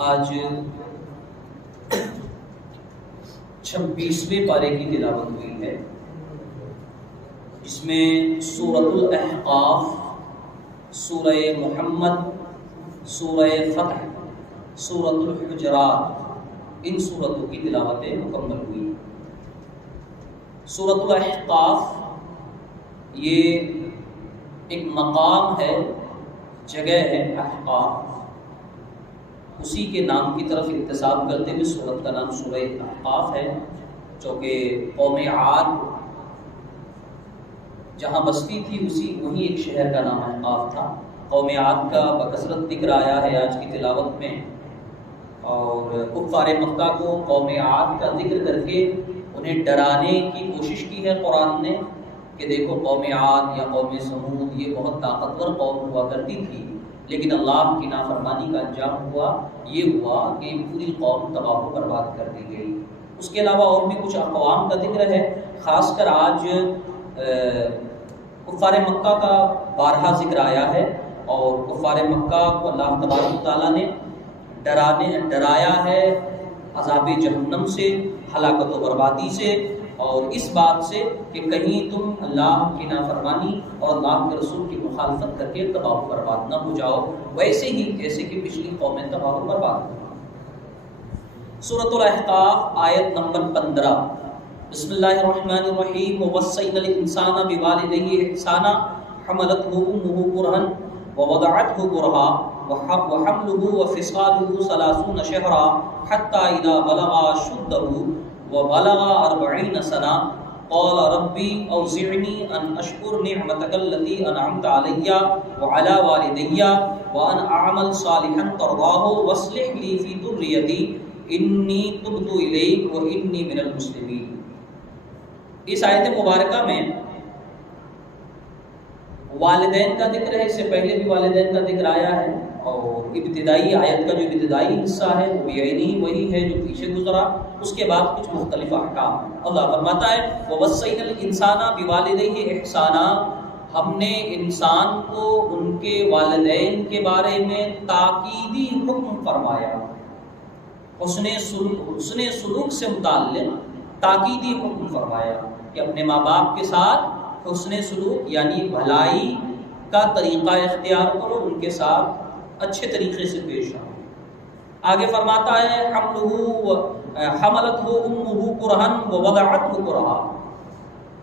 آج 26ویں پارے کی تلاوت ہوئی ہے، جس میں سورۃ الاحقاف، سورہ محمد، سورہ فتح، سورۃ الحجرات، ان سورتوں کی تلاوتیں مکمل ہوئی۔ سورۃ الاحقاف یہ ایک مقام ہے، جگہ ہے احقاف، اسی کے نام کی طرف انتساب کرتے ہوئے سورت کا نام سورہ احقاف ہے، چونکہ قوم عاد جہاں بستی تھی وہیں ایک شہر کا نام احقاف تھا۔ قوم عاد کا بکثرت ذکر آیا ہے آج کی تلاوت میں، اور کفار مکہ کو قوم عاد کا ذکر کر کے انہیں ڈرانے کی کوشش کی ہے قرآن نے کہ دیکھو قوم عاد یا قوم سمود یہ بہت طاقتور قوم ہوا کرتی تھی، لیکن اللہ کی نافرمانی کا انجام یہ ہوا کہ پوری قوم تباہ و برباد کر دی گئی۔ اس کے علاوہ اور بھی کچھ اقوام کا ذکر ہے، خاص کر آج کفار مکہ کا بارہا ذکر آیا ہے، اور کفار مکہ کو اللہ تبارک و تعالیٰ نے ڈرایا ہے عذاب جہنم سے، ہلاکت و بربادی سے، اور اس بات سے کہ کہیں تم اللہ کی نافرمانی اور اللہ کے رسول کی مخالفت کر کے تباہ و برباد نہ ہو جاؤ، ویسے ہی جیسے کہ پچھلی قومیں تباہ و برباد ہوئی۔ سورۃ الاحقاف آیت نمبر 15، بسم اللہ الرحمن الرحیم، ووصینا الانسان بوالدیہ احسانا حملته امہ کرہا ووضعته کرہا وحملہ وفصالہ 30 شہرا حتی اذا بلغ اشدہ وبلغ 40 سنة قال ربی اوزعنی ان اشکر نعمتک التي انعمت علی وعلى والدی وان اعمل صالحا ترضاہ واصلح لی فی ذریتی انی تبت الیک وانی من المسلمین۔ اس آیت مبارکہ میں والدین کا ذکر ہے، اس سے پہلے بھی والدین کا ذکر آیا ہے، اور ابتدائی آیت کا جو ابتدائی حصہ ہے وہ وہی ہے جو پیچھے گزرا، اس کے بعد کچھ مختلف احکام۔ اللہ فرماتا ہے وَوَصَّيْنَا الْإِنسَانَ بِوَالِدَيْهِ إِحْسَانًا، ہم نے انسان کو ان کے والدین کے بارے میں تاکیدی حکم فرمایا، حسن سلوک سے متعلق تاکیدی حکم فرمایا کہ اپنے ماں باپ کے ساتھ حسن سلوک یعنی بھلائی کا طریقہ اختیار کرو، ان کے ساتھ اچھے طریقے سے پیش آؤ۔ آگے فرماتا ہے حملتہ امہ کرہا ووضعتہ کرہا،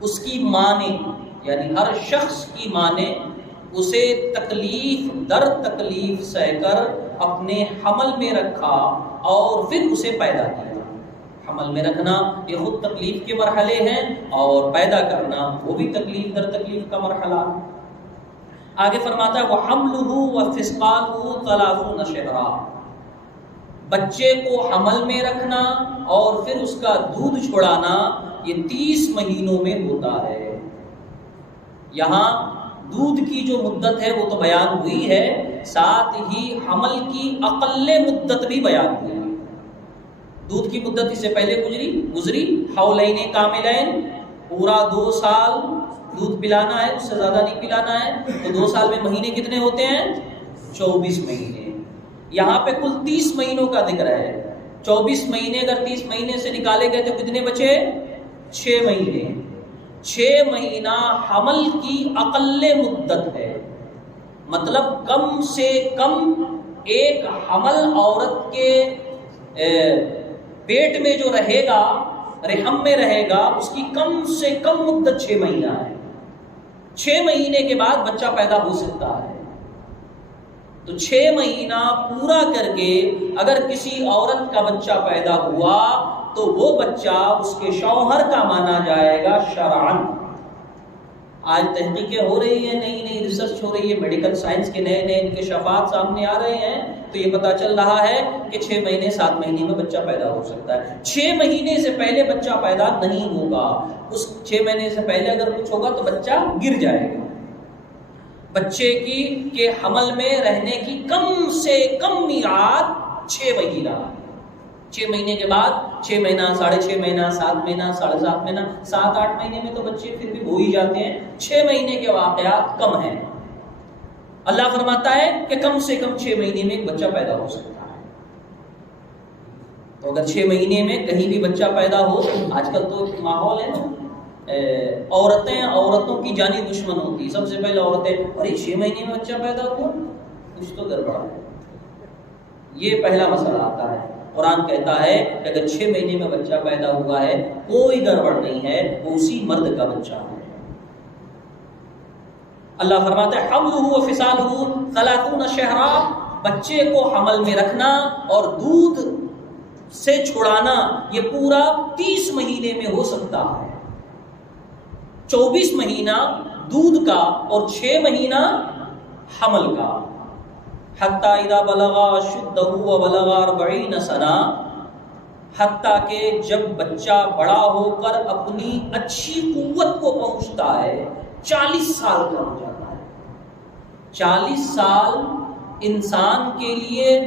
اس کی ماں نے یعنی ہر شخص کی ماں نے اسے تکلیف در تکلیف سہ کر اپنے حمل میں رکھا اور پھر اسے پیدا کیا۔ حمل میں رکھنا یہ خود تکلیف کے مرحلے ہیں، اور پیدا کرنا وہ بھی تکلیف در تکلیف کا مرحلہ۔ آگے فرماتا ہے وَحَمْلُهُ وَفِصَالُهُ 30 شہرا، بچے کو حمل میں رکھنا اور پھر اس کا دودھ چھڑانا یہ 30 مہینوں میں ہوتا ہے۔ یہاں دودھ کی جو مدت ہے وہ تو بیان ہوئی ہے، ساتھ ہی حمل کی اقل مدت بھی بیان ہوئی ہے۔ دودھ کی مدت اس سے پہلے گزری حولین کاملین، پورا 2 سال دودھ پلانا ہے، اس سے زیادہ نہیں پلانا ہے، تو 2 سال میں مہینے کتنے ہوتے ہیں؟ 24 مہینے۔ یہاں پہ کل 30 مہینوں کا ذکر ہے، 24 مہینے اگر 30 مہینے سے نکالے گئے تو کتنے بچے؟ 6 مہینے۔ 6 مہینہ حمل کی اقل مدت ہے، مطلب کم سے کم ایک حمل عورت کے پیٹ میں جو رہے گا، رحم میں رہے گا، اس کی کم سے کم مدت 6 مہینہ ہے۔ 6 مہینے کے بعد بچہ پیدا ہو سکتا ہے، تو 6 مہینہ پورا کر کے اگر کسی عورت کا بچہ پیدا ہوا تو وہ بچہ اس کے شوہر کا مانا جائے گا شرعاً۔ آج تحقیقیں ہو رہی ہیں، نئی ریسرچ ہو رہی ہے، میڈیکل سائنس کے نئے انکشافات سامنے آ رہے ہیں، تو یہ پتہ چل رہا ہے کہ 6 مہینے 7 مہینے میں بچہ پیدا ہو سکتا ہے۔ 6 مہینے سے پہلے بچہ پیدا نہیں ہوگا، اس 6 مہینے سے پہلے اگر کچھ ہوگا تو بچہ گر جائے گا۔ بچے کے حمل میں رہنے کی کم سے کم میعاد 6 مہینہ، 6 مہینے کے بعد 6 مہینہ، 6.5 مہینہ، 7 مہینہ، 7.5 مہینہ، 7-8 مہینے میں تو بچے پھر بھی ہو ہی جاتے ہیں، 6 مہینے کے واقعات کم ہیں۔ اللہ فرماتا ہے کہ کم سے کم 6 مہینے میں ایک بچہ پیدا ہو سکتا ہے۔ تو اگر 6 مہینے میں کہیں بھی بچہ پیدا ہو، آج کل تو ماحول ہے نا، عورتوں کی جانی دشمن ہوتی، سب سے پہلے عورتیں، ارے 6 مہینے میں بچہ پیدا ہوا، کچھ تو گڑبڑ ہے۔ یہ پہلا مسئلہ آتا ہے۔ قرآن کہتا ہے کہ اگر 6 مہینے میں بچہ پیدا ہوا ہے کوئی گڑبڑ نہیں ہے، وہ اسی مرد کا بچہ ہے۔ اللہ فرماتا ہے حملہ و فصالہ 30 شہرا، بچے کو حمل میں رکھنا اور دودھ سے چھڑانا یہ پورا 30 مہینے میں ہو سکتا ہے۔ 24 مہینہ دودھ کا اور 6 مہینہ حمل کا۔ حتی اذا بلغ اشدہ وبلغ 40 سنہ، حتیٰ کہ جب بچہ بڑا ہو کر اپنی اچھی قوت کو پہنچتا ہے، 40 سال کا ہو جاتا ہے۔ 40 سال انسان کے لیے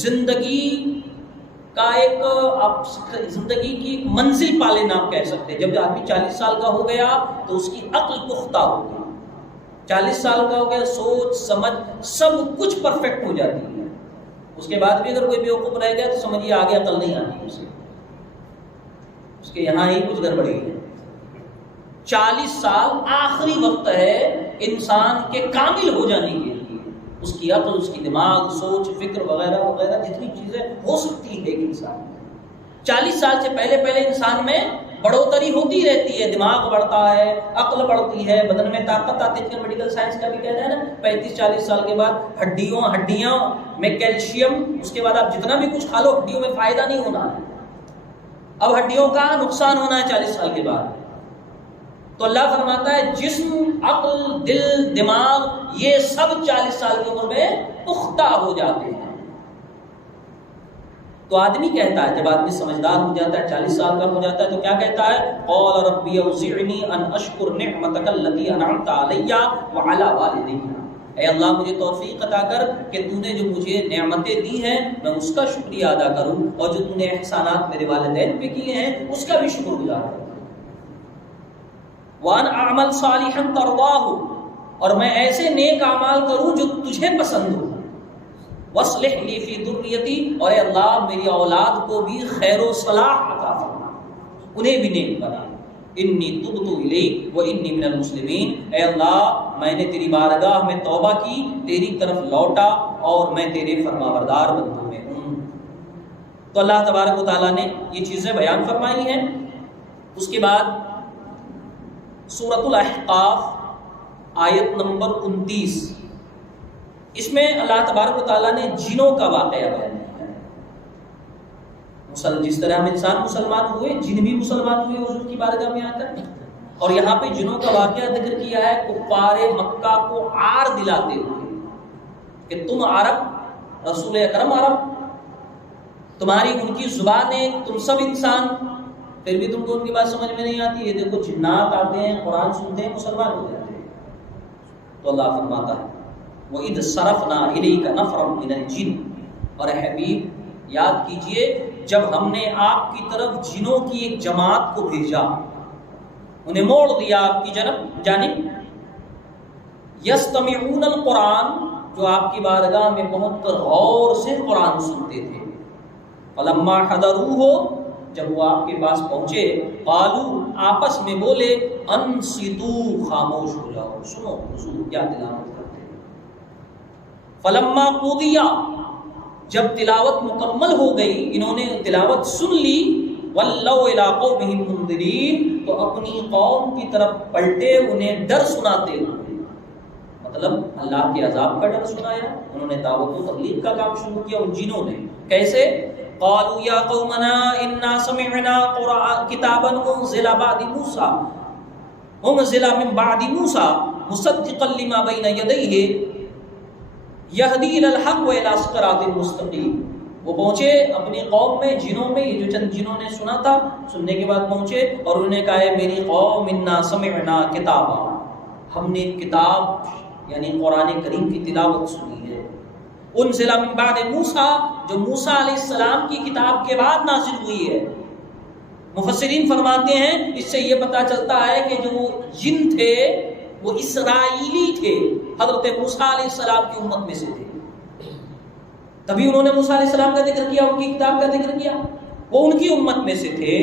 زندگی کا زندگی کی ایک منزل پا لینا آپ کہہ سکتے ہیں۔ جب آدمی 40 سال کا ہو گیا تو اس کی عقل پختہ ہو گئی، 40 سال کا ہو گیا، سوچ سمجھ سب کچھ پرفیکٹ ہو جاتی ہے۔ اس کے بعد بھی اگر کوئی بیوقوف رہ گیا تو سمجھیے آگے عقل نہیں آتی اسے، اس کے یہاں ہی کچھ گڑبڑی ہے۔ 40 سال آخری وقت ہے انسان کے کامل ہو جانے کے لیے، اس کی عقل، اس کی دماغ، سوچ، فکر وغیرہ وغیرہ جتنی چیزیں ہو سکتی ہے ایک انسان میں۔ 40 سال سے پہلے انسان میں بڑھوتری ہوتی رہتی ہے، دماغ بڑھتا ہے، عقل بڑھتی ہے، بدن میں طاقت آتی ہے۔ میڈیکل سائنس کا بھی کہنا ہے نا 35-40 سال کے بعد ہڈیاں میں کیلشیم، اس کے بعد آپ جتنا بھی کچھ کھا لو ہڈیوں میں فائدہ نہیں ہونا ہے، اب ہڈیوں کا نقصان ہونا ہے 40 سال کے بعد۔ تو اللہ فرماتا ہے جسم، عقل، دل، دماغ یہ سب 40 سال کی عمر میں پختہ ہو جاتے ہیں۔ تو آدمی کہتا ہے، جب آدمی سمجھدار ہو جاتا ہے، 40 سال کا ہو جاتا ہے، تو کیا کہتا ہے؟ قال ربی اوزعنی ان اشکر نعمتک التی انعمت علی وعلی والدی، اے اللہ مجھے توفیق عطا کر کہ تو نے جو مجھے نعمتیں دی ہیں میں اس کا شکریہ ادا کروں، اور جو تو نے احسانات میرے والدین پہ کیے ہیں اس کا بھی شکر گزار کروں۔ وَأَنْ أَعْمَلْ صَالِحًا تَرْضَاهُ، اور میں ایسے نیک اعمال کروں جو تجھے پسند ہو۔ وَأَصْلِحْ لِي فِي ذُرِّيَّتِي، اور اے اللہ میری اولاد کو بھی خیر و صلاح عطا فرما، انہیں بھی نیک بنا۔ انی تبت الیک وانی من المسلمین، اے اللہ میں نے تیری بارگاہ میں توبہ کی، تیری طرف لوٹا اور میں تیرے فرمانبردار بندوں میں ہوں۔ تو اللہ تبارک و تعالیٰ نے یہ چیزیں بیان فرمائی ہیں۔ اس کے بعد سورۃ الاحقاف آیت نمبر 29، اس میں اللہ تبارک و تعالیٰ نے جنوں کا واقعہ بیان کیا ہے۔ جس طرح ہم انسان مسلمان ہوئے، جن بھی مسلمان ہوئے حضور کی بارگاہ میں آ کر، اور یہاں پہ جنوں کا واقعہ ذکر کیا ہے کفار مکہ کو عار دلاتے ہوئے کہ تم عرب، رسول اکرم عرب، تمہاری ان کی زبانیں، تم سب انسان، پھر بھی تم کو ان کی بات سمجھ میں نہیں آتی۔ یہ دیکھو جنات آتے ہیں، قرآن سنتے ہیں، مسلمان ہو جاتے ہیں۔ تو اللہ فرماتا ہے وَإِذْ صَرَفْنَا إِلَيْكَ نَفْرًا مِنَ الْجِنِّ، اور اے حبیب یاد کیجئے جب ہم نے آپ کی طرف جنوں کی ایک جماعت کو بھیجا، انہیں موڑ دیا آپ کی جانب، یستمعون القرآن، جو آپ کی بارگاہ میں پہنچ کر غور سے قرآن سنتے تھے۔ فلما حضروہ، جب وہ آپ کے پاس پہنچے، قالو، آپس میں بولے، انصتوا، خاموش ہو جاؤ، سنو حضور کیا تلاوت کرتے ہیں۔ فلما قضیا، جب تلاوت مکمل ہو گئی، انہوں نے تلاوت سن لی، ولوا الی قومہم منذرین، تو اپنی قوم کی طرف پلٹے انہیں ڈر سناتے ہوئے، مطلب اللہ کے عذاب کا ڈر سنایا۔ انہوں نے دعوت و تبلیغ کا کام شروع کیا ان جنوں نے۔ کیسے؟ قالوا یا قومنا انا سمعنا کتابا انزل من بعد موسیٰ مصدقا لما بین یدیہ یہدی الی الحق والی صراط مستقیم۔ وہ پہنچے اپنی قوم میں، جنوں میں، یہ جو چند جنوں نے سنا تھا، سننے کے بعد پہنچے اور انہوں نے کہا ہے میری قوم انا سمعنا کتابا، ہم نے کتاب یعنی قرآن کریم کی تلاوت سنی ہے، انزل من بعد موسیٰ، جو موسیٰ علیہ السلام کی کتاب کے بعد نازل ہوئی ہے۔ مفسرین فرماتے ہیں اس سے یہ پتہ چلتا ہے کہ جو وہ جن تھے وہ اسرائیلی تھے، حضرت موسیٰ علیہ السلام کی امت میں سے تھے، تبھی انہوں نے موسیٰ علیہ السلام کا ذکر کیا، ان کی کتاب کا ذکر کیا۔ وہ ان کی امت میں سے تھے.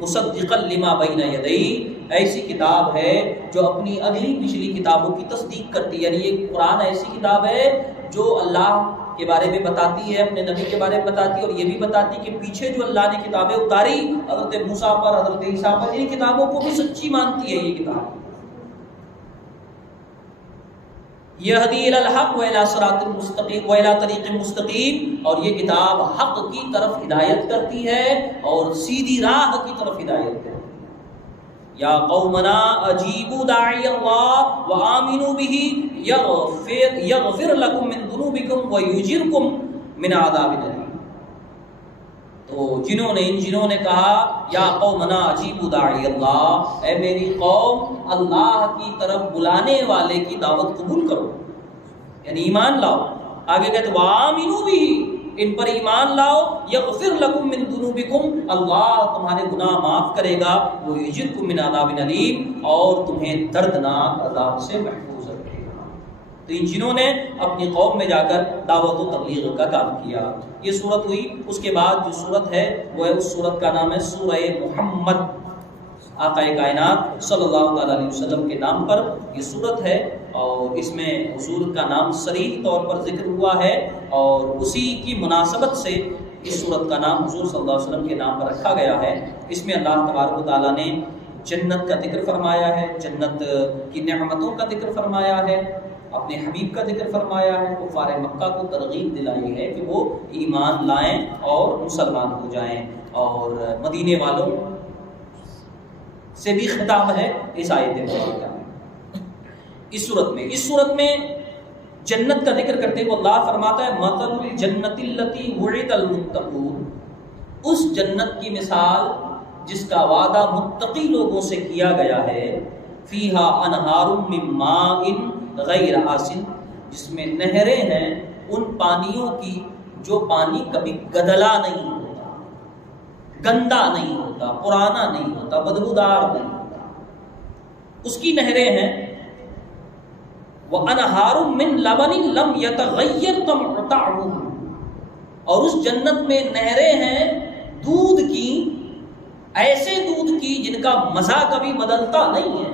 مصدقا لما بین یدیہ، ایسی کتاب ہے جو اپنی اگلی پچھلی کتابوں کی تصدیق کرتی ہے. یعنی یہ قرآن ایسی کتاب ہے جو اللہ کے بارے میں بتاتی ہے، اپنے نبی کے بارے میں بتاتی ہے، اور یہ بھی بتاتی ہے کہ پیچھے جو اللہ نے کتابیں اتاری حضرت موسیٰ پر، حضرت عیسیٰ پر، ان کتابوں کو بھی سچی مانتی ہے یہ کتاب. یہدی الی الحق والی صراط المستقیم والی طریق مستقیم، اور یہ کتاب حق کی طرف ہدایت کرتی ہے اور سیدھی راہ کی طرف ہدایت کرتی ہے. یا قومنا اجیبوا داعی اللہ وآمنوا بہ یغفر لکم من ذنوبکم ویجرکم من عذاب الیم. تو جنہوں نے کہا یا قومنا اجیبوا داعی اللہ، اے میری قوم اللہ کی طرف بلانے والے کی دعوت قبول کرو، یعنی ایمان لاؤ. آگے کہتے وآمنوا بہ، ان پر ایمان لاؤ. یغفر لکم من ذنوبکم، اللہ تمہارے گناہ معاف کرے گا. ویجرکم من عذاب الیم، اور تمہیں دردناک عذاب سے محفوظ رکھے گا. تو ان جنہوں نے اپنی قوم میں جا کر دعوت و تبلیغ کا کام کیا. یہ صورت ہوئی. اس کے بعد جو صورت ہے وہ ہے، اس صورت کا نام ہے سورہ محمد. آقا کائنات صلی اللہ تعالیٰ علیہ وسلم کے نام پر یہ صورت ہے، اور اس میں حضور کا نام صریح طور پر ذکر ہوا ہے، اور اسی کی مناسبت سے اس صورت کا نام حضور صلی اللہ علیہ وسلم کے نام پر رکھا گیا ہے. اس میں اللہ تبارک و تعالیٰ نے جنت کا ذکر فرمایا ہے، جنت کی نعمتوں کا ذکر فرمایا ہے، اپنے حبیب کا ذکر فرمایا ہے. کفار مکہ کو ترغیب دلائی ہے کہ وہ ایمان لائیں اور مسلمان ہو جائیں، اور مدینے والوں سے بھی خطاب ہے اس آیت مبارکہ میں. اس صورت میں جنت کا ذکر کرتے ہوئے اللہ فرماتا ہے مثل الجنت التی وعد المتقون، اس جنت کی مثال جس کا وعدہ متقی لوگوں سے کیا گیا ہے. فیہا انہار من ماء غیر آسن، جس میں نہریں ہیں ان پانیوں کی جو پانی کبھی گدلا نہیں ہوتا، گندا نہیں ہوتا، پرانا نہیں ہوتا، بدبودار نہیں ہوتا. اس کی نہریں ہیں. وَأَنْهَارٌ مِّن لَبَنٍ لَمْ يَتَغَيَّرْ طَعْمُهُ، اور اس جنت میں نہریں ہیں دودھ کی، ایسے دودھ کی جن کا مزہ کبھی بدلتا نہیں ہے.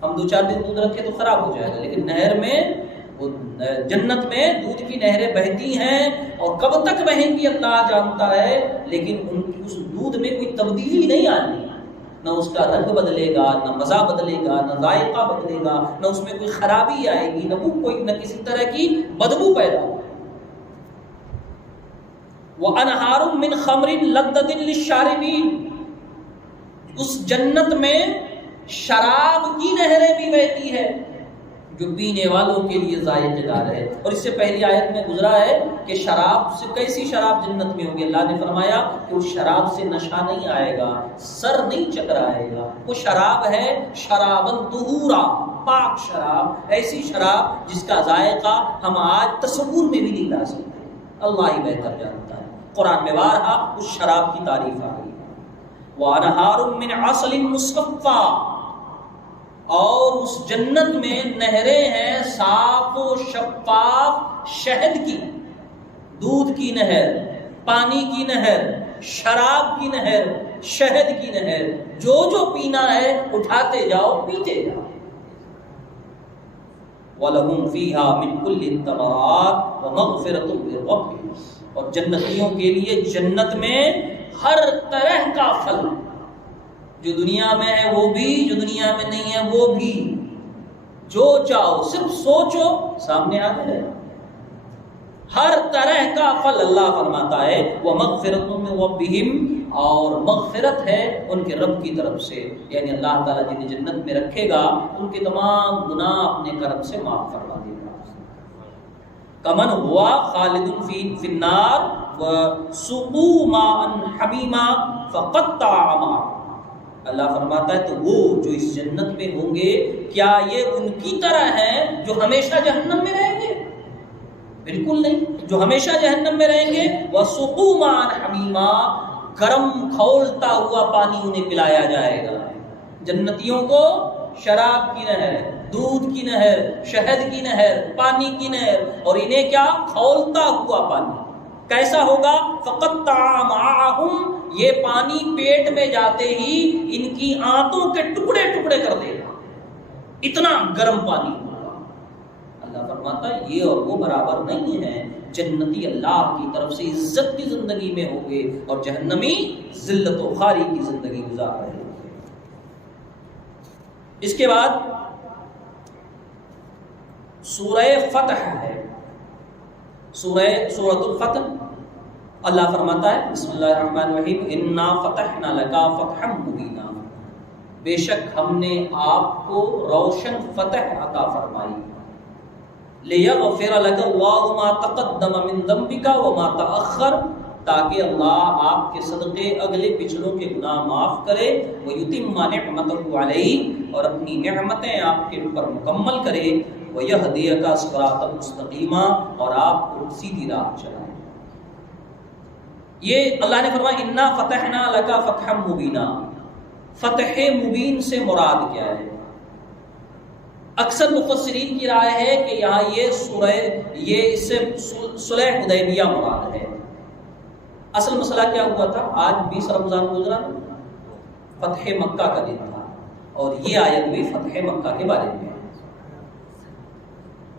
ہم 2-4 دن دودھ رکھے تو خراب ہو جائے گا، لیکن نہر میں، وہ جنت میں دودھ کی نہریں بہتی ہیں، اور کب تک بہیں گی اللہ جانتا ہے، لیکن اس دودھ میں کوئی تبدیلی نہیں آنی، نہ اس کا رنگ بدلے گا، نہ مزہ بدلے گا، نہ ذائقہ بدلے گا، نہ اس میں کوئی خرابی آئے گی، نہ کسی طرح کی بدبو پیدا ہو. وَأَنْهَارٌ مِّنْ خَمْرٍ لَذَّةٍ لِلشَّارِبِينَ، اس جنت میں شراب کی نہریں بھی بہتی ہے جو پینے والوں کے لیے ذائقہ دار ہے. اور اس سے پہلی آیت میں گزرا ہے کہ شراب سے، کیسی شراب جنت میں ہوگی. اللہ نے فرمایا کہ اس شراب سے نشہ نہیں آئے گا، سر نہیں چکرائے گا. وہ شراب ہے شرابن طہورا، پاک شراب، ایسی شراب جس کا ذائقہ ہم آج تصور میں بھی نہیں لا سکتے. اللہ ہی بہتر جانتا ہے. قرآن میں بارہا اس شراب کی تعریف آ گئی. وَأَنْهَارٌ مِّنْ عَسَلٍ مُّصَفًّى، اور اس جنت میں نہریں ہیں صاف و شفاف شہد کی، دودھ کی نہر، پانی کی نہر، شراب کی نہر، شہد کی نہر. جو پینا ہے اٹھاتے جاؤ، پیتے جاؤ. وَلَهُمْ فِيهَا مِنْ كُلِّ الثَّمَرَاتِ وَمَغْفِرَةٌ مِّن رَّبِّهِمْ، اور جنتیوں کے لیے جنت میں ہر طرح کا پھل، جو دنیا میں ہے وہ بھی، جو دنیا میں نہیں ہے وہ بھی، جو چاہو صرف سوچو سامنے آ جائے. ہر طرح کا پھل اللہ فرماتا ہے. وَمَغْفِرَةٌ مِّن رَّبِّهِمْ، اور مغفرت ہے ان کے رب کی طرف سے. یعنی اللہ تعالیٰ جنہیں جنت میں رکھے گا ان کے تمام گناہ اپنے کرم سے معاف فرما دے گا. کمن ہوا خالد فی النار وسقوا ماء حمیما فقطع اعماق. اللہ فرماتا ہے تو وہ جو اس جنت میں ہوں گے، کیا یہ ان کی طرح ہیں جو ہمیشہ جہنم میں رہیں گے؟ بالکل نہیں. جو ہمیشہ جہنم میں رہیں گے وسقوا ماء حمیما، گرم کھولتا ہوا پانی انہیں پلایا جائے گا. جنتیوں کو شراب کی نہر، دودھ کی نہر، شہد کی نہر، پانی کی نہر، اور انہیں کیا؟ کھولتا ہوا پانی. کیسا ہوگا؟ فقطع معهم، یہ پانی پیٹ میں جاتے ہی ان کی آنتوں کے ٹکڑے ٹکڑے کر دے گا، اتنا گرم پانی ہوگا۔ اللہ فرماتا ہے یہ اور وہ برابر نہیں ہے، جنتی اللہ کی طرف سے عزت کی زندگی میں ہوں گے اور جہنمی ذلت و خواری کی زندگی گزار رہے ہوں گے۔ اس کے بعد سورہ فتح ہے، سورۃ الفتح۔ اللہ فرماتا ہے بسم اللہ الرحمن الرحیم انا فتحنا لک فتحا مبینا، بے شک ہم نے آپ کو روشن فتح عطا فرمائی، لیغفر لک اللہ ما تقدم من ذنبک وما تأخر، تاکہ اللہ آپ کے صدقے اگلے پچھلوں کے گناہ معاف کرے، ویتم نعمتہ علیک، اور اپنی نعمتیں آپ کے اوپر مکمل کرے، ویہدیک صراطا مستقیما، اور آپ کو سیدھی راہ چلائے۔ یہ اللہ نے فرمایا انا فتحنا لک فتحا مبینا، فتح مبین سے مراد کیا ہے؟ اکثر مفسرین کی رائے ہے کہ یہاں یہ اس سے صلح حدیبیہ مراد ہے۔ اصل مسئلہ کیا ہوا تھا؟ آج 20 رمضان گزرا، فتح مکہ کا دن تھا، اور یہ آیت بھی فتح مکہ کے بارے میں ہے۔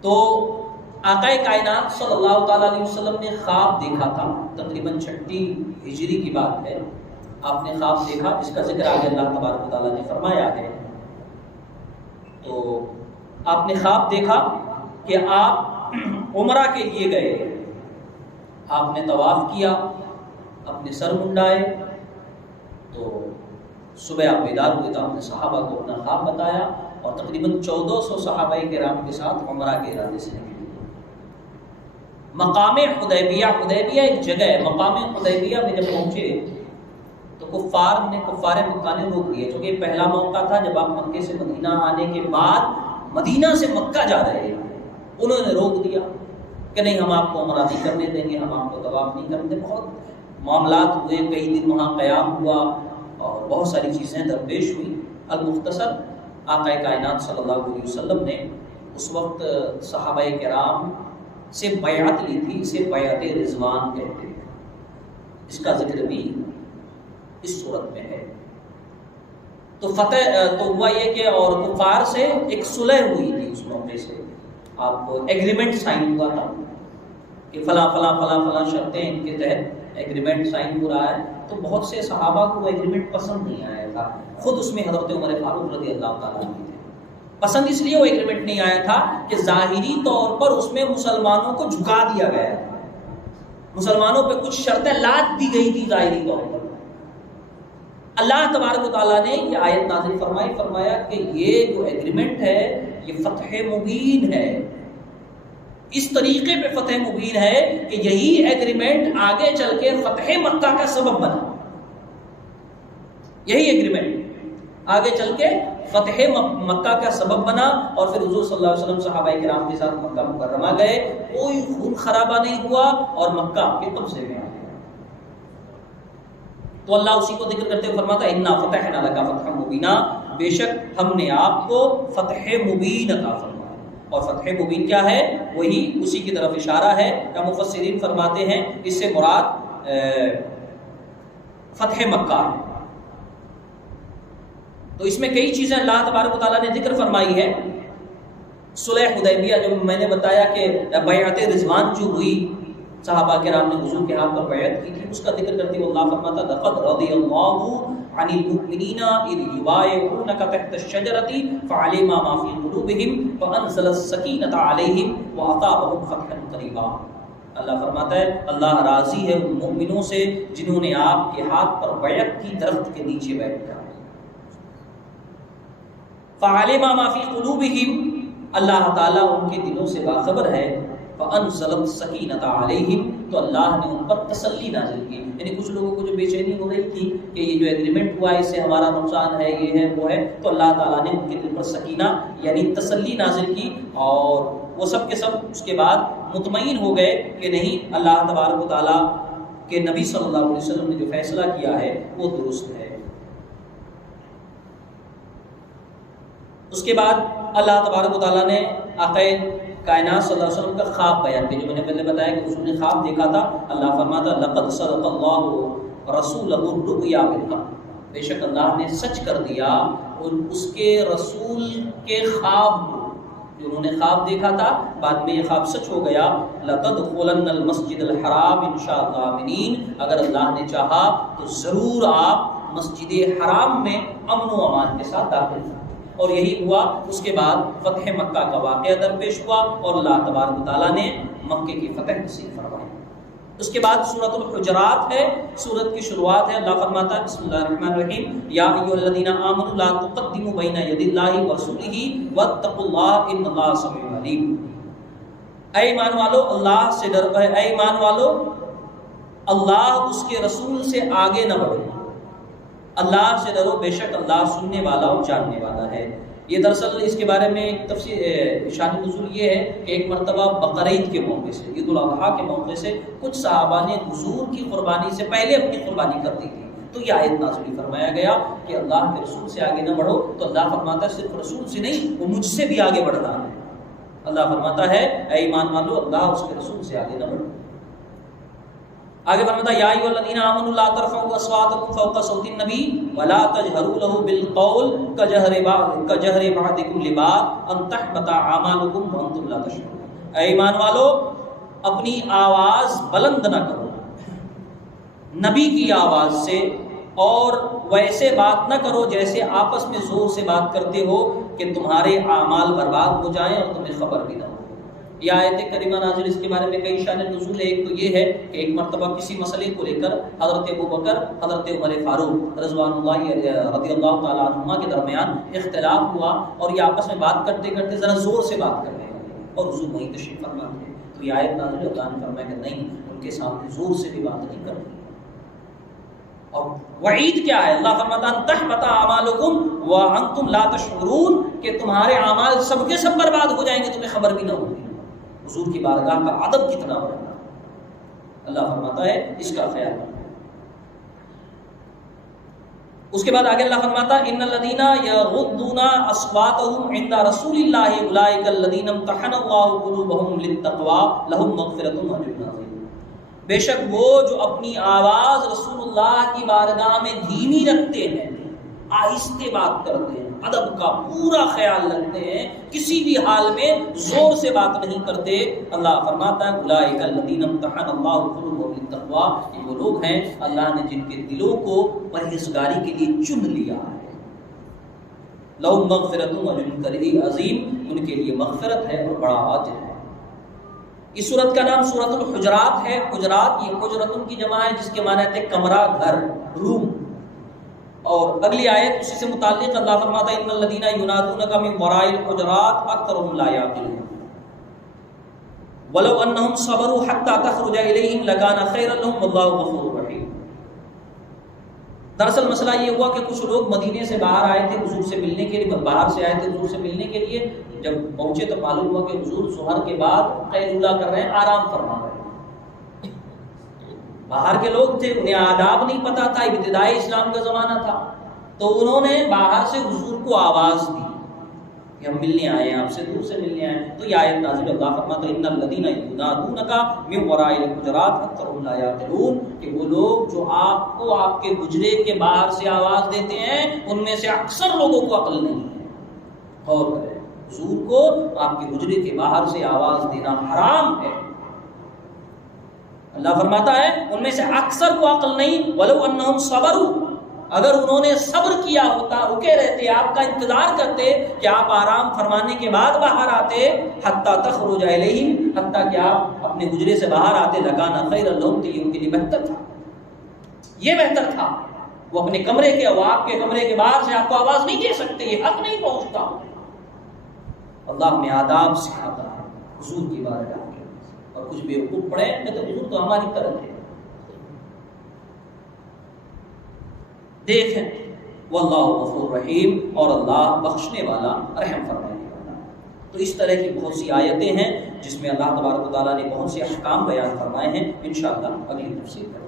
تو آقا کائنات صلی اللہ تعالیٰ علیہ وسلم نے خواب دیکھا تھا، تقریباً 6 ہجری کی بات ہے، آپ نے خواب دیکھا جس کا ذکر آگے اللہ تبارک و تعالیٰ نے فرمایا ہے۔ تو آپ نے خواب دیکھا کہ آپ عمرہ کے لیے گئے، آپ نے طواف کیا، اپنے سر منڈائے، تو صبح آپ بیدار ہوئے تو آپ نے صحابہ کو اپنا خواب بتایا، اور تقریباً 1400 صحابہ کرام کے ساتھ عمرہ کے ارادے سے نکلے۔ مقام حدیبیہ، حدیبیہ ایک جگہ ہے، مقام حدیبیہ میں جب پہنچے تو کفار مکہ نے روک دیا، چونکہ یہ پہلا موقع تھا جب آپ مکے سے مدینہ آنے کے بعد مدینہ سے مکہ جا رہے ہیں، انہوں نے روک دیا کہ نہیں ہم آپ کو عمرہ نہیں کرنے دیں گے، ہم آپ کو طواف نہیں کرنے دیں۔ بہت معاملات ہوئے، کئی دن وہاں قیام ہوا اور بہت ساری چیزیں درپیش ہوئی۔ المختصر آقا کائنات صلی اللہ علیہ وسلم نے اس وقت صحابہ کرام سے بیعت لی تھی، اسے بیعت رضوان کہتے ہیں، اس کا ذکر بھی اس صورت میں ہے۔ تو فتح تو ہوا یہ کہ اور کفار سے ایک صلح ہوئی تھی، اس موقع سے آپ ایگریمنٹ سائن ہوا تھا کہ فلاں فلاں فلاں فلاں شرطیں ان کے تحت ایگریمنٹ سائن ہو رہا ہے۔ تو بہت سے صحابہ کو وہ ایگریمنٹ پسند نہیں آیا تھا، خود اس میں حضرت عمر فاروق رضی اللہ تعالیٰ عنہ تھے۔ پسند اس لیے وہ ایگریمنٹ نہیں آیا تھا کہ ظاہری طور پر اس میں مسلمانوں کو جھکا دیا گیا تھا، مسلمانوں پہ کچھ شرطیں لاد دی گئی تھی ظاہری طور پر۔ اللہ تبارک و تعالیٰ نے یہ آیت نازل فرمایا کہ یہ جو ایگریمنٹ ہے یہ فتح مبین ہے، اس طریقے پہ فتح مبین ہے کہ یہی ایگریمنٹ آگے چل کے فتح مکہ کا سبب بنا، یہی ایگریمنٹ آگے چل کے فتح مکہ کا سبب بنا، اور پھر حضور صلی اللہ علیہ وسلم صحابہ کرام کے ساتھ مکہ مکرمہ گئے، کوئی خون خرابہ نہیں ہوا اور مکہ آپ کے قبضے میں آ گیا۔ تو اللہ اسی کو ذکر کرتے ہوئے فرماتا ہے انا فتحنا لک فتحا مبینا، بے شک ہم نے آپ کو فتح مبین عطا فرمایا۔ اور فتح مبین کیا ہے؟ وہی اسی کی طرف اشارہ ہے کہ مفسرین فرماتے ہیں اس سے مراد فتح مکہ ہے۔ تو اس میں کئی چیزیں اللہ تبارک و تعالیٰ نے ذکر فرمائی ہے۔ صلح حدیبیہ جو میں نے بتایا کہ بیعت رضوان جو ہوئی، صحابہ کرام نے حضور کے ہاتھ پر بیعت کی تھی، اس کا ذکر کرتے ہوئے اللہ فرماتا لقد رضی اللہ عن المؤمنین اذ یبایعونک تحت الشجرۃ فعلم ما فی قلوبہم فانزل السکینۃ علیہم واصابہم فتحا قریبا۔ اللہ فرماتا ہے اللہ راضی ہے ان مومنوں سے جنہوں نے آپ کے ہاتھ پر بیعت کی درخت کے نیچے بیٹھ کر۔ فعلم ما فی قلوبہم، اللہ تعالیٰ ان کے دلوں سے باخبر ہے۔ فانزل السکینۃ علیہم، تو اللہ نے ان پر تسلی نازل کی۔ یعنی کچھ لوگوں کو جو بے چینی ہو رہی تھی کہ یہ جو ایگریمنٹ ہوا ہے اس سے ہمارا نقصان ہے، یہ ہے وہ ہے، تو اللہ تعالیٰ نے ان کے دل پر سکینہ یعنی تسلی نازل کی، اور وہ سب کے سب اس کے بعد مطمئن ہو گئے کہ نہیں اللہ تبارک و تعالیٰ کے نبی صلی اللہ علیہ وسلم نے جو فیصلہ کیا ہے وہ درست ہے۔ اس کے بعد اللہ تبارک و تعالیٰ نے آقا کائنات صلی اللہ علیہ وسلم کا خواب بیان کیا، جو میں نے پہلے بتایا کہ حضور نے خواب دیکھا تھا. اللہ فرماتا لقد صدق اللہ رسولہ الرؤیا بالحق، بے شک اللہ نے سچ کر دیا اس کے رسول کے خواب کو، جو انہوں نے خواب دیکھا تھا بعد میں یہ خواب سچ ہو گیا. لَتَدْخُلَنَّ الْمَسْجِدَ الْحَرَامَ إِنْ شَاءَ اللَّهُ آمِنِينَ، اگر اللہ نے چاہا تو ضرور آپ مسجد حرام میں امن و امان کے ساتھ داخل ہوں. اور یہی ہوا. اس کے بعد فتح مکہ کا واقعہ درپیش ہوا اور اللہ تبارک و تعالیٰ نے مکے کی فتح نصیب فرمائی. اس کے بعد سورۃ الحجرات ہے، سورت کی شروعات ہے. اللہ فرماتا ہے بسم اللہ الرحمن الرحیم یا ایھا الذین آمنوا لا تقدموا بین یدی اللہ ورسولہ واتقوا اللہ ان اللہ سمیع علیم. اے ایمان والو اللہ سے ڈرو، اے ایمان والو اللہ اس کے رسول سے آگے نہ بڑھو، اللہ سے ڈرو، بے شک اللہ سننے والا اور جاننے والا ہے. یہ دراصل اس کے بارے میں تفسیر شان نزول یہ ہے کہ ایک مرتبہ بقرعید کے موقع سے، عید الاضحیٰ کے موقع سے کچھ صحابہ نے حضور کی قربانی سے پہلے اپنی قربانی کر دی تھی، تو یہ آیت نازل فرمایا گیا کہ اللہ کے رسول سے آگے نہ بڑھو. تو اللہ فرماتا ہے صرف رسول سے نہیں، وہ مجھ سے بھی آگے بڑھ رہا ہے. اللہ فرماتا ہے اے ایمان والو اللہ اس کے رسول سے آگے نہ بڑھو. آگے فرماتا ہے یا ایھا الذین آمنوا لا ترفعوا اصواتکم فوق صوت النبی ولا تجهروا له بالقول كجهر بعضکم لبعض ان تحبط اعمالکم وانتم لا تشعرون. اے ایمان والو اپنی آواز بلند نہ کرو نبی کی آواز سے، اور ویسے بات نہ کرو جیسے آپس میں زور سے بات کرتے ہو کہ تمہارے اعمال برباد ہو جائیں اور تمہیں خبر بھی نہ ہو. یہ آیت کریمہ نازل اس کے بارے میں کئی شان نزول ہے. ایک تو یہ ہے کہ ایک مرتبہ کسی مسئلے کو لے کر حضرت ابوبکر حضرت عمر فاروق رضوان اللہ رضی اللہ تعالیٰ عنہما کے درمیان اختلاف ہوا اور یہ آپس میں بات کرتے کرتے ذرا زور سے بات کرنے لگے اور حضور وہیں تشریف فرما تھے. تو یہ آیت نازل اللہ نے فرمایا کہ نہیں، ان کے سامنے زور سے بھی بات نہیں کرنی. اور وعید کیا ہے؟ اللہ فرماتا ہے تحبط اعمالکم وانتم لا تشعرون، کہ تمہارے اعمال سب کے سب برباد ہو جائیں گے، تمہیں خبر بھی نہ ہوگی. حضور کی بارگاہ کا ادب کتنا بڑا. اللہ فرماتا ہے اس کا خیال رکھنا. اس کے بعد آگے اللہ فرماتا ہے ان الذین یغضون اصواتهم عند رسول اللہ اولئک الذین امتحن اللہ قلوبهم للتقوی لهم مغفرۃ واجر عظیم. بے شک وہ جو اپنی آواز رسول اللہ کی بارگاہ میں دھیمی رکھتے ہیں، آہستہ بات کرتے ہیں، ادب کا پورا خیال رکھتے ہیں، کسی بھی حال میں زور سے بات نہیں کرتے. اللہ فرماتا ہے اولئک الذین امتحن اللہ قلوبهم للتقوی، یہ وہ لوگ ہیں اللہ نے جن کے دلوں کو پرہیزگاری کے لیے چن لیا ہے. لہم مغفرۃ واجر عظیم، ان کے لیے مغفرت ہے اور بڑا اجر ہے. اس سورت کا نام سورۃ الحجرات ہے. حجرات یہ حجرتن کی جمع ہے جس کے معنی ہے کمرہ، گھر، روم. اور اگلی آیت اسی سے متعلق اللہ فرماتا ہے ان الذین ینادونک من وراء الحجرات اکثرهم لا یعقلون ولو انہم صبروا حتی تخرج الیہم لکان خیرا لہم واللہ غفور رحیم. دراصل مسئلہ یہ ہوا کہ کچھ لوگ مدینے سے باہر آئے تھے حضور سے ملنے کے لیے، باہر سے آئے تھے حضور سے ملنے کے لیے. جب پہنچے تو معلوم ہوا کہ حضور ظہر کے بعد قیلولہ کر رہے ہیں، آرام فرما رہے ہیں. باہر کے لوگ تھے، انہیں آداب نہیں پتا تھا، ابتدائی اسلام کا زمانہ تھا، تو انہوں نے باہر سے حضور کو آواز دی کہ ہم ملنے آئے ہیں آپ سے، دور سے ملنے آئے ہیں. تو یہ آیت نازل اللہ فرماتا ہے ان الذین ینادونک من وراء الحجرات اکثرهم لا یعقلون، کہ وہ لوگ جو آپ کو آپ کے حجرے کے باہر سے آواز دیتے ہیں ان میں سے اکثر لوگوں کو عقل نہیں ہے. اور حضور کو آپ کے حجرے کے باہر سے آواز دینا حرام ہے. اللہ فرماتا ہے ان میں سے اکثر کو عقل نہیں. ولو انہم صبروا، اگر انہوں نے صبر کیا ہوتا، رکے رہتے، آپ کا انتظار کرتے کہ آپ آرام فرمانے کے بعد باہر آتے، حتی تخرج الیہم، حتی کہ آپ اپنے حجرے سے باہر آتے، لکان خیرا لہم، تو یہ ان کے لیے بہتر تھا. یہ بہتر تھا. وہ اپنے کمرے کے، وہ آپ کے کمرے کے باہر سے آپ کو آواز نہیں دے سکتے، یہ حق نہیں پہنچتا. اللہ ہمیں آداب سکھاتا ہے حضور کی بارگاہ میں. اور کچھ بیوقوف پڑے ہیں تو حضور تو ہماری طرح تھے. دیکھیں واللہ غفور رحیم، اور اللہ بخشنے والا، رحم فرمانے والا. تو اس طرح کی بہت سی آیتیں ہیں جس میں اللہ تبارک و تعالیٰ نے بہت سے احکام بیان فرمائے ہیں. انشاءاللہ اگلی تفسیر کریں.